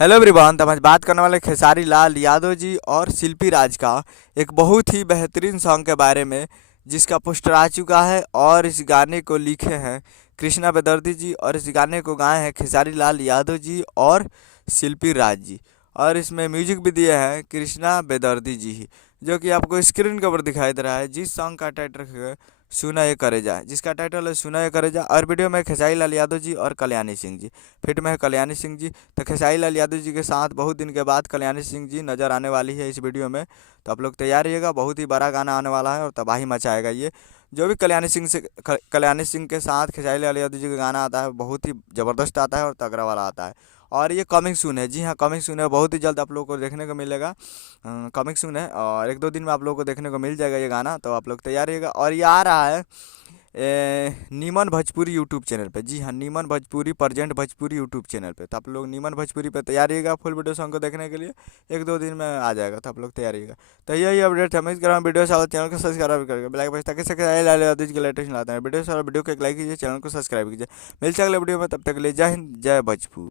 Hello everyone. तो हम आज बात करने वाले खेसारी लाल यादव जी और शिल्पी राज का एक बहुत ही बेहतरीन सॉन्ग के बारे में, जिसका पोस्टर आ चुका है और इस गाने को लिखे हैं कृष्णा बेदर्दी जी और इस गाने को गाए हैं खेसारी लाल यादव जी और शिल्पी राज जी। और इसमें म्यूजिक भी दिए हैं कृष्णा बेदर्दी जी ही, जो कि आपको स्क्रीन के ऊपर दिखाई दे रहा है। जिस सॉन्ग का टाइटल है सुना ये करेजा, जिसका टाइटल है सुना ये करेजा। और वीडियो में खेसारी लाल यादव जी और कल्याणी सिंह जी, फिट में है कल्याणी सिंह जी। तो खेसारी लाल यादव जी के साथ बहुत दिन के बाद कल्याणी सिंह जी नज़र आने वाली है इस वीडियो में। तो आप लोग तैयार रहिएगा, बहुत ही बड़ा गाना आने वाला है और तबाही मचाएगा ये। जो भी कल्याणी सिंह के साथ खेसारी लाल यादव जी का गाना आता है, बहुत ही ज़बरदस्त आता है और तगड़ा वाला आता है। और ये कमिंग सून है, जी हाँ कमिंग सून है, बहुत ही जल्द आप लोगों को देखने को मिलेगा। कमिंग सून है और एक दो दिन में आप लोगों को देखने को मिल जाएगा ये गाना। तो आप लोग तैयार रहिएगा। और ये आ रहा है नीमन भोजपुरी यूट्यूब चैनल पे। जी हाँ, नीमन Bhojpuri present Bhojpuri YouTube channel पे। तो आप लोग नीमन भोजपुरी पे तैयार रहिएगा फुल वीडियो सॉन्ग को देखने के लिए। एक दो दिन में आ जाएगा, तो आप लोग तैयार रहिएगा। तो यही अपडेट है। मैं इस वीडियो से चैनल को सब्सक्राइब करके बेल बजे ताकि के लेटेस्ट लाते हैं वीडियो को एक लाइक कीजिए, चैनल को सब्सक्राइब कीजिए। मिलते हैं अगले वीडियो में, तब तक के लिए जय हिंद जय भोजपुर।